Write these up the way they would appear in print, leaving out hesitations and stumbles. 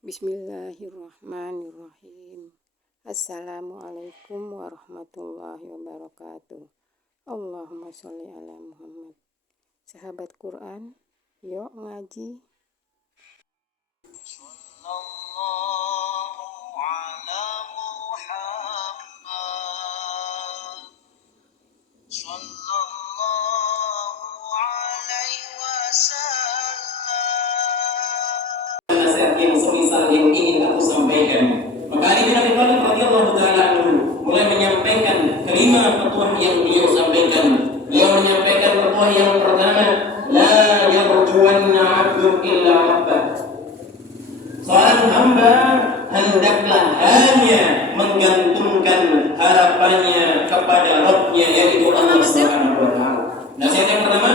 Bismillahirrahmanirrahim. Assalamualaikum warahmatullahi wabarakatuh. Allahumma sholli ala Muhammad. Sahabat Quran, yuk ngaji. Sallallahu ala Muhammad. Sallallahu alaihi wasallam. Nasihat yang semisal yang ingin aku sampaikan. Maka Ali bin Abi Thalib radhiyallahu taala anhu mulai menyampaikan kelima petuah yang beliau sampaikan. Beliau menyampaikan petuah yang pertama, la yarjuwanna 'abdun illa rabbah. Seorang hamba hendaklah hanya menggantungkan harapannya kepada Rabb-Nya, yaitu Allah Subhanahu wa taala. Nasihat yang pertama,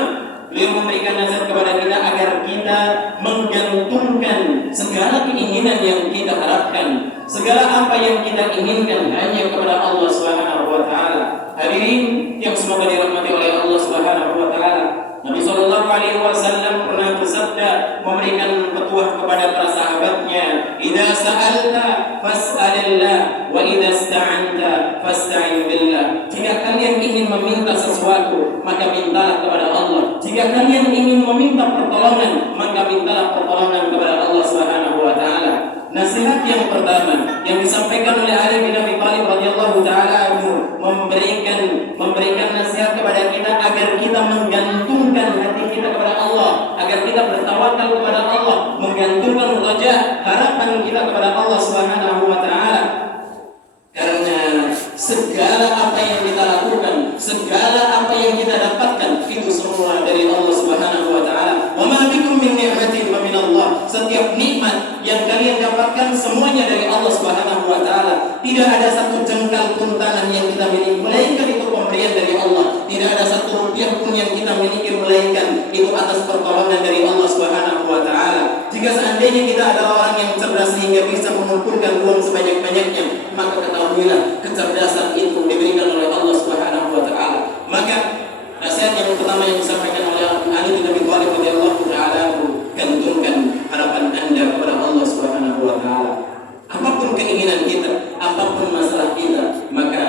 beliau memberikan nasihat kepada kita agar kita menggantungkan segala keinginan yang kita harapkan, segala apa yang kita inginkan hanya kepada Allah Subhanahu wa taala. Hadirin yang semoga dirahmati oleh Allah Subhanahu wa taala. Nabi sallallahu alaihi wasallam pernah bersabda, memberikan petuah kepada para sahabatnya, "Idza sa'alta fas'alillah wa idza ista'anta fasta'in billah." Jika kalian ingin meminta sesuatu, maka mintalah kepada Allah. Jika kalian ingin meminta pertolongan, maka mintalah pertolongan kepada Allah Subhanahu wa taala. Nasihat yang pertama yang disampaikan oleh Ali bin Abi Thalib radhiyallahu taala anhu memberikan nasihat kepada kita agar kita menggantungkan hati kita kepada Allah, agar kita bertawakal kepada Allah, menggantungkan raja harapan kita kepada Allah Subhanahu wa taala. Karena segala apa yang kita lakukan, segala apa yang kita dapatkan itu semua dari Allah Subhanahu wa taala. Wa ma bikum min ni'matin fa min Allah. Setiap nikmat yang kalian dapatkan semuanya dari Allah Subhanahu wa taala. Tidak ada satu jengkal pun tanah yang kita miliki melainkan itu pemberian dari Allah. Tidak ada satu rupiah pun yang kita miliki melainkan itu atas pertolongan dari Allah Subhanahu wa taala. Jika seandainya kita adalah orang yang cerdas sehingga bisa mengumpulkan uang sebanyak-banyaknya, maka ketahuilah kecerdasan itu diberikan oleh Allah Subhanahu wa taala. Maka nasihat yang pertama yang disampaikan oleh Ali bin Abi Thalib radhiyallahu taala, gantungkan harapan Anda kepada Allah Subhanahu wa taala. Apapun keinginan kita, apapun masalah kita, maka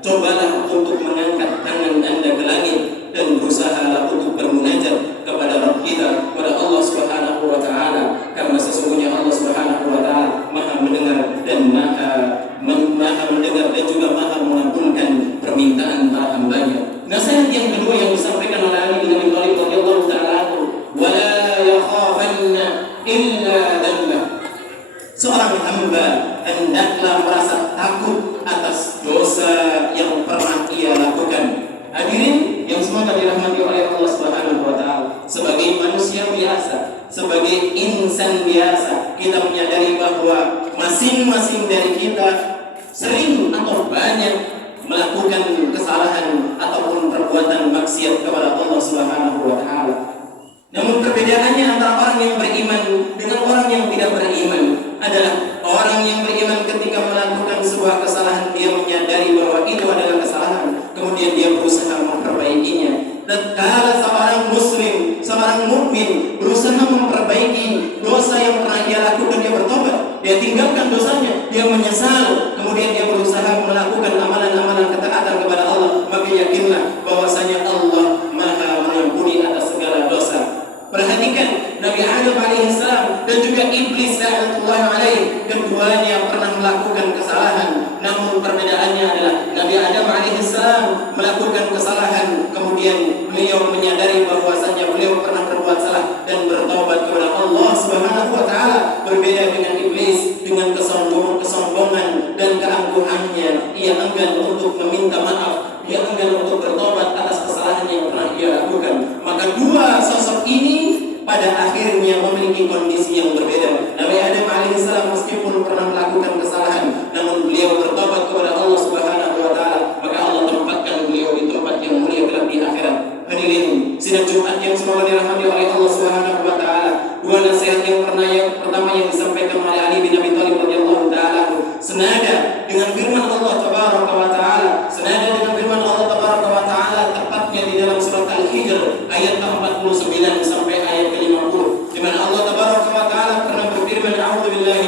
cobalah untuk mengangkat tangan Anda ke langit dan berusahalah untuk bermunajat kepada Rabb kita, kepada Allah Subhanahu wa taala, karena sesungguhnya Allah Subhanahu wa taala Maha mendengar dan Maha mendengar dan juga Maha mengabulkan permintaan para hamba-Nya. Nasihat yang kedua yang disampaikan oleh Ali bin Abi Thalib radhiyallahu taala anhu, wala yakhafanna illa dzallah. Seorang hamba hendaklah merasa takut atas dosa yang pernah ia lakukan. Hadirin yang semoga dirahmati oleh Allah Subhanahu wa taala, sebagai manusia biasa, sebagai insan biasa, kita menyadari bahwa masing-masing dari kita sering atau banyak melakukan kesalahan ataupun perbuatan maksiat kepada Allah Subhanahu wa taala. Namun perbedaannya antara orang yang beriman dengan orang yang tidak beriman adalah orang yang beriman ketika melakukan sebuah kesalahan dia menyadari bahwa itu adalah kesalahan, kemudian dia berusaha memperbaikinya. Tatkala seorang muslim, seorang mukmin berusaha memperbaiki dosa yang pernah dia lakukan, dia bertobat, dia tinggalkan dosanya, dia menyesal, kemudian dia berusaha melakukan amalan-amalan ketaatan kepada Allah, maka yakinlah bahwasanya Allah Maha mengampuni atas segala dosa. Perhatikan Nabi Adam alaihissalam dan juga iblis la'natullahi alaih, keduanya pernah melakukan kesalahan. Namun perbedaannya adalah Nabi Adam alaihissalam melakukan kesalahan, kemudian beliau menyadari bahwasanya beliau pernah berbuat salah dan bertaubat kepada Allah Subhanahu wa taala. Berbeda dengan iblis, dengan kesombongan dan keangkuhannya, ia enggan untuk meminta maaf, ia enggan untuk bertobat atas kesalahan yang pernah ia lakukan. Maka dua sosok ini pada akhirnya memiliki kondisi yang berbeda. Nabi Adam alaihissalam meskipun pernah melakukan kesalahan, namun beliau bertobat kepada Allah Subhanahu wa taala, maka Allah tempatkan beliau di tempat yang mulia kelak di akhirat. Hadirin sidang Jumat yang semoga dirahmati oleh Allah Subhanahu wa taala, dua nasihat yang pertama yang disampaikan oleh Ali bin Abi Thalib radhiyallahu taala senada dengan firman Allah tabaraka wa taala, senada dengan firman Allah tabaraka wa taala tepatnya di dalam surat Al-Hijr ayat 49 sampai ayat ke-50, di mana Allah tabaraka wa taala pernah berfirman, a'udzubillahi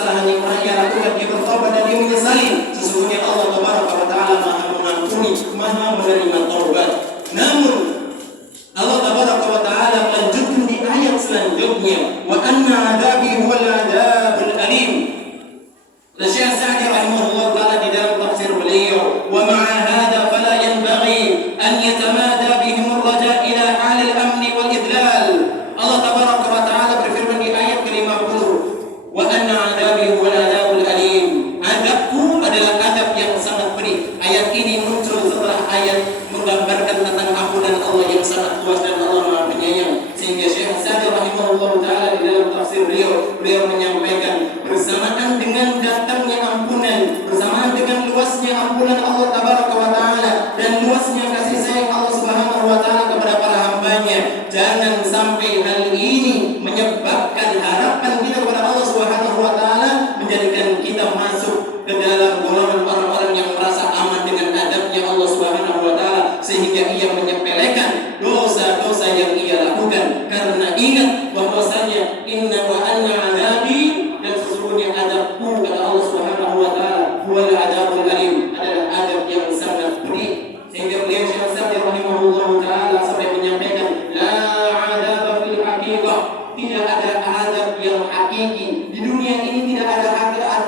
kesalahan yang pernah ia lakukan, dia bertobat dan dia menyesali. Sesungguhnya Allah Tabaraka wa Ta'ala Maha mengampuni, Maha menerima taubat. Namun Allah Tabaraka wa Ta'ala melanjutkan di ayat selanjutnya, wa anna adabi huwal adabul alim. Syekh Sa'di rahimahullah ta'ala di dalam tafsir beliau, wa ma'a hadha fala yanbaghi an yatamada bihim ar-raja' ila halil amni wal idlal. Allah Tabaraka wa Ta'ala berfirman di ayat ke-50, wa anna adabi huwal adabul alim. Adabku adalah adab yang sangat pedih. Ayat ini muncul setelah ayat menggambarkan tentang ampunan Allah yang sangat luas dan Allah Maha Penyayang. Sehingga Syekh Sa'di rahimahullah ta'ala di dalam tafsir beliau menyampaikan, bersamaan dengan datangnya ampunan, bersamaan dengan luasnya ampunan Allah Tabaraka wa Ta'ala dan luasnya kasih sayang Allah Subhanahu wa Ta'ala kepada para hambanya, jangan sampai hal ini menyebabkan harapan kita kepada Allah Subhanahu wa Ta'ala menjadikan kita masuk ke dalam golongan orang-orang yang merasa aman dengan adabnya Allah Subhanahu wa Ta'ala, sehingga ia menyepelekan dosa-dosa yang ia lakukan. Karena ingat bahwasanya inna wa anna adabi, dan sesungguhnya adabku kata Allah Subhanahu wa Ta'ala huwal adabul alim, adalah adab yang sangat pedih. Sehingga beliau Syekh Sa'di rahimahullah ta'ala sampai menyampaikan, la adab fil haqiqah, tidak ada adab yang hakiki di dunia ini, tidak ada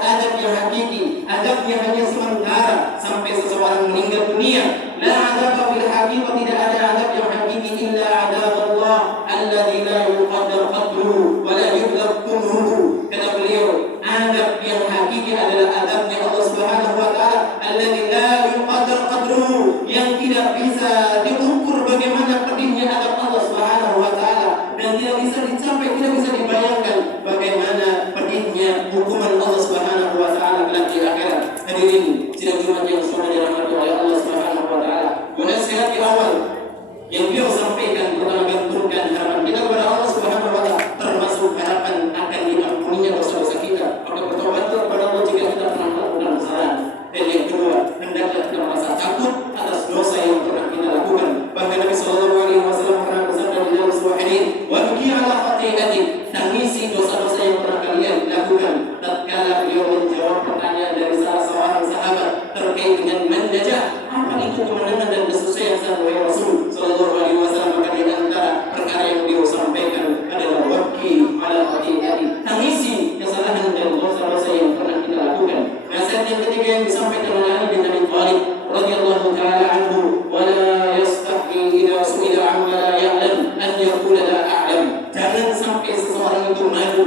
adab yang hakiki. Adabnya hanya sementara sampai seseorang meninggal dunia. La adab fil haqiqah, tidak ada adab yang hakiki illa adab Allah alladzi la yuqaddar qadruhu wa la yublagh qadruhu. Kata beliau, adab yang hakiki adalah adabnya Allah Subhanahu wa Ta'ala alladzi la yuqaddar qadruhu, yang tidak bisa diukur bagaimana pedihnya adab Allah Subhanahu wa Ta'ala, dan tidak bisa dicapai, tidak bisa dibayangkan bagaimana pedihnya hukuman Allah Subhanahu wa Ta'ala kelak di akhirat. Hadirin sidang Jumat yang semoga dirahmati oleh Allah Subhanahu wa Ta'ala, nasihat di awal yang beliau sampaikan pertama gantungkan harapan kita kepada Allah Subhanahu wa Ta'ala, termasuk harapan akan diampuninya dosa-dosa kita. Maka bertobatlah kepada Allah jika kita pernah melakukan kesalahan. Dan yang kedua, hendaklah kita merasa takut atas dosa yang pernah kita lakukan. Bahkan Nabi sallallahu alaihi wasallam pernah bersabda di dalam sebuah hadis, wa biki ala khati'ati, tangisi dosa-dosa yang pernah kalian lakukan. Tatkala beliau menjawab pertanyaan dari salah seorang sahabat terkait dengan najah, apa itu kemenangan dan kesuksesan wahai Rasul sallallahu alaihi wasallam, maka di antara perkara yang beliau sampaikan adalah wabki ala khati'ati, tangisi kesalahan dan dosa-dosa yang pernah kita lakukan. Nasihat yang ketiga yang disampaikan oleh Ali bin Abi Thalib radhiyallahu ta'ala anhu, wa la yastahi idza su'ila amma la ya'lam an yaqula la a'lam. Jangan sampai seseorang itu malu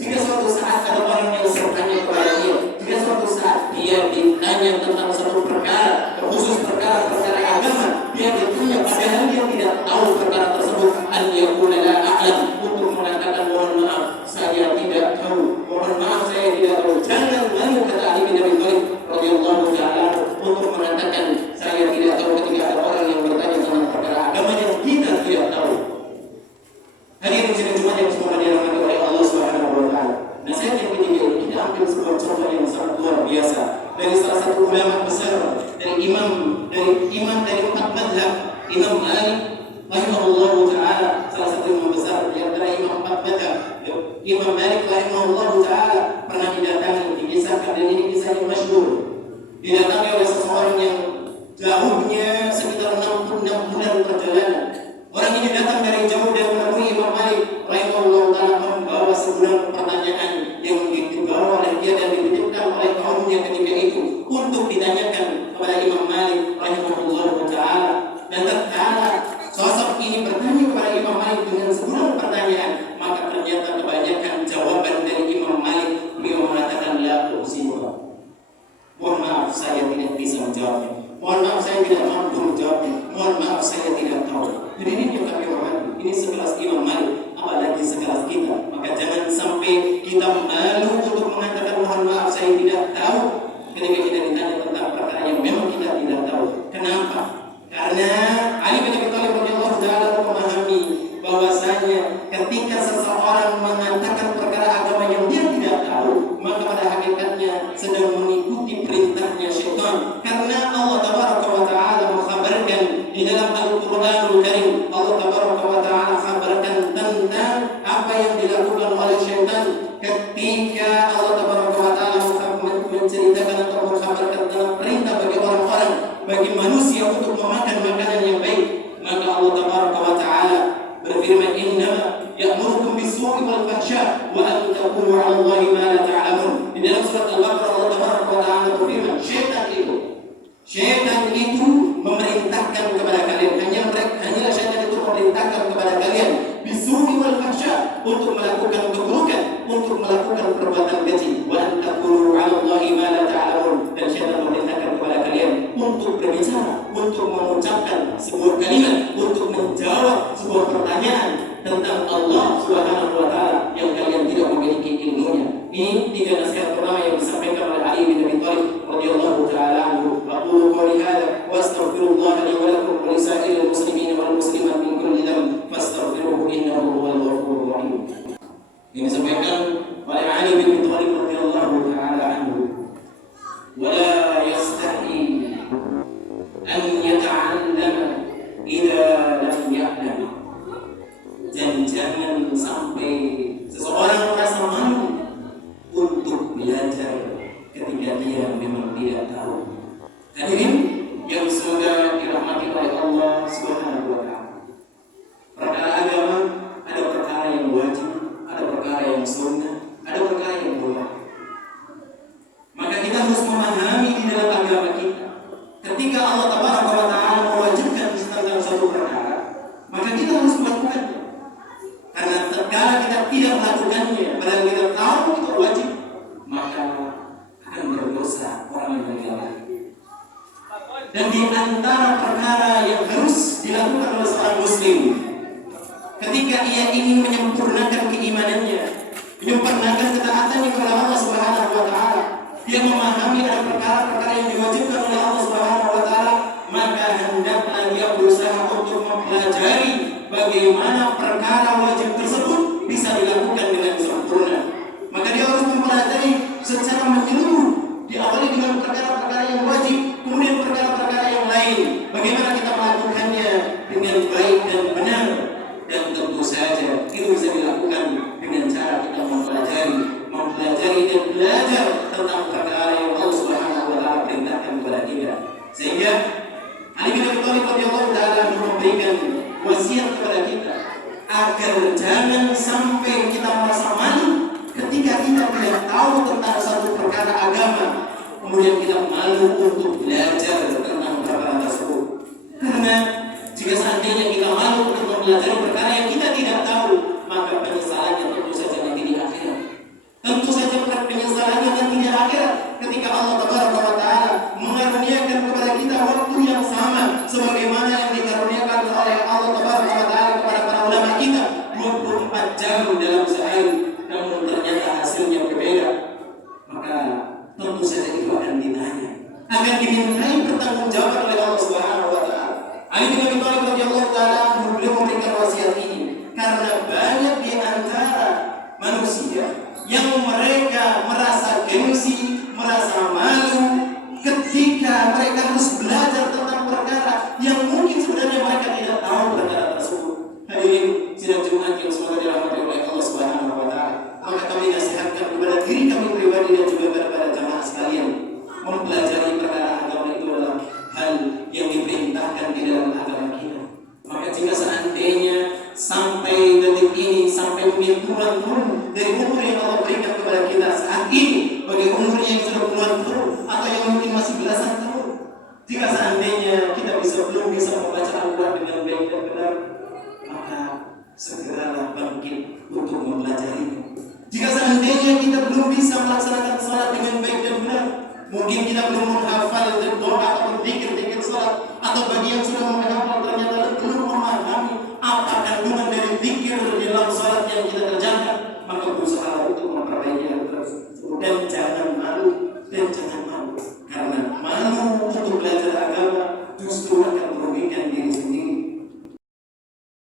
jika suatu saat ada orang yang bertanya kepada dia, jika suatu saat dia ditanya tentang satu perkara, khusus perkara-perkara agama, dia ditanya padahal dia tidak tahu perkara tersebut, an yaqula la a'lam, untuk mengatakan mohon maaf saya tidak tahu, mohon maaf saya tidak tahu. Jangan malu, kata Ali bin Abi Thalib radhiyallahu ta'ala, untuk mengatakan saya tidak tahu ketika ada orang yang bertanya tentang perkara agama yang kita tidak tahu. Hadirin sidang Jumat yang semoga dirahmati oleh Allah Subhanahu wa Ta'ala. Nasihat yang ketiga, kita ambil sebuah contoh yang sangat luar biasa dari salah satu ulama besar, dari imam dari empat mazhab, Imam Malik rahimahullah ta'ala, salah satu imam besar di antara imam empat mazhab. Imam Malik rahimahullah ta'ala pernah didatangi, dikisahkan, dan ini kisah yang masyhur, didatangi oleh seseorang yang jauhnya sekitar 66 bulan perjalanan. Orang ini datang dari jauh dan menemui Imam Malik rahimahullah ta'ala, membawa sebuah pertanyaan yang dibawa oleh dia dan dititipkan oleh kaumnya ketika itu untuk ditanyakan kepada Imam Malik rahimahullah ta'ala. Dan tatkala sosok ini bertanya kepada Imam Malik dengan sebuah pertanyaan, maka ternyata kebanyakan jawaban dari Imam Malik, beliau mengatakan la usiba. Mohon maaf saya tidak bisa menjawabnya. Mohon maaf saya tidak mampu menjawabnya. Mohon maaf saya tidak tahu. Jadi ini yang kami hormati. Ini sekelas Imam Malik, apalagi sekelas kita. Maka jangan sampai kita malu untuk mengatakan mohon maaf saya tidak tahu ketika kita ditanya tentang perkara yang memang kita tidak tahu. Kenapa? Karena Ali bin Abi Thalib radhiyallahu ta'ala memahami bahwasanya ketika seseorang mengatakan perkara agama yang dia tidak tahu, maka pada hakikatnya sedang mengikuti perintahnya syaitan. Karena Allah Tabaraka wa Ta'ala mengkhabarkan di dalam Al-Qur'anul Karim, Allah Tabaraka wa Ta'ala khabarkan tentang apa yang dilakukan oleh syaitan ketika Allah Tabaraka menceritakan atau mengkabarkan tentang perintah bagi orang-orang, bagi manusia untuk memakan makanan yang baik. Maka Allah Tabaraka wa Ta'ala berfirman, innama ya'murukum bis-su'i wal fahsya wa an taqulu 'ala Allahi ma la ta'lamun. Di dalam surat Al-Baqarah Allah Tabaraka wa Ta'ala berfirman, syaitan itu memerintahkan kepada kalian, hanyalah syaitan itu memerintahkan kepada kalian bis-su'i wal fahsya, untuk melakukan keburukan, untuk melakukan perbuatan keji. Wa an taqulu 'ala Allahi ma la ta'lamun, dan syaitan memerintahkan kepada kalian untuk berbicara, untuk mengucapkan sebuah kalimat, untuk menjawab sebuah pertanyaan tentang Allah Subhanahu wa Ta'ala yang kalian tidak memiliki ilmunya. Ini 3 nasihat pertama yang disampaikan oleh Ali bin Abi Thalib radhiyallahu ta'ala anhu. Aqulu qawli hadza wa astaghfirullah li wa lakum wa lisa'iril muslimin wal muslimat min kulli dhanb fastaghfiruhu innahu huwal ghafurur rahim. Ini disampaikan oleh Ali bin Abi Thalib radhiyallahu ta'ala anhu. Wala yastahi an yata'allama idza lam ya'lam. Dan jangan sampai seseorang merasa malu untuk belajar ketika dia memang tidak tahu. Hadirin yang semoga dirahmati oleh Allah Subhanahu wa Ta'ala. Perkara agama ada perkara yang wajib, ada perkara yang sunnah, ada perkara yang boleh. Maka kita harus memahami di dalam agama kita. Ketika Allah Tabaraka wa Ta'ala mewajibkan tentang satu perkara, maka kita harus melakukannya. Karena tatkala kita tidak melakukannya, padahal kita tahu itu wajib, maka akan berdosa orang yang meninggalkan. Dan di antara perkara yang harus dilakukan oleh seorang muslim ketika ia ingin menyempurnakan keimanannya, menyempurnakan ketaatannya kepada Allah Subhanahu wa Ta'ala, dia memahami ada perkara-perkara yang diwajibkan oleh Allah Subhanahu wa Ta'ala, maka hendaklah dia berusaha untuk mempelajari bagaimana perkara wajib tersebut bisa dilakukan dengan sempurna. Maka dia harus mempelajari secara menyeluruh, diawali dengan perkara-perkara yang wajib, kemudian perkara-perkara yang lain, bagaimana kita melakukannya dengan baik dan benar. Dan tentu saja itu bisa dilakukan dengan cara kita mempelajari dan belajar tentang perkara yang Allah Subhanahu wa Ta'ala perintahkan kepada kita. Sehingga Ali bin Abi Thalib radhiyallahu ta'ala memberikan wasiat kepada kita agar jangan sampai kita merasa malu ketika kita tidak tahu tentang satu perkara agama, kemudian kita malu untuk belajar tentang perkara tersebut. Karena jika seandainya kita malu untuk mempelajari perkara yang kita tidak tahu, maka penyesalannya tentu saja nanti di akhirat. Tentu saja penyesalannya nanti di akhirat ketika Allah Tabaraka wa Ta'ala mengaruniakan kepada kita waktu yang sama sebagaimana yang dikaruniakan oleh Allah Tabaraka wa Ta'ala kepada para ulama kita 24 jam dalam sehari, namun ternyata hasilnya berbeda. Maka tentu saja itu akan ditanya, akan dimintai pertanggungjawaban oleh Allah Subhanahu wa Ta'ala. Ali bin Abi Thalib radhiyallahu ta'ala beliau memberikan wasiat ini karena banyak di antara manusia yang mereka merasa gengsi, merasa malu ketika mereka harus belajar tentang perkara yang mungkin sebenarnya mereka tidak tahu perkara tersebut. Hadirin sidang Jumat yang semoga dirahmati oleh Allah Subhanahu wa Ta'ala. Maka kami nasihatkan kepada diri kami pribadi dan juga kepada jamaah sekalian, mempelajari perkara agama itu adalah hal yang diperintahkan di dalam agama kita. Maka jika seandainya sampai detik ini, sampai mungkin puluhan tahun dari umur yang Allah berikan kepada kita saat ini, bagi umur yang sudah puluhan tahun atau yang mungkin masih belasan tahun, jika seandainya kita belum bisa membaca Al-Quran dengan baik dan benar, maka segeralah bangkit untuk mempelajarinya. Jika seandainya kita belum bisa melaksanakan salat dengan baik dan benar, mungkin kita belum menghafal doa atau zikir sholat, atau bagi yang sudah menghafal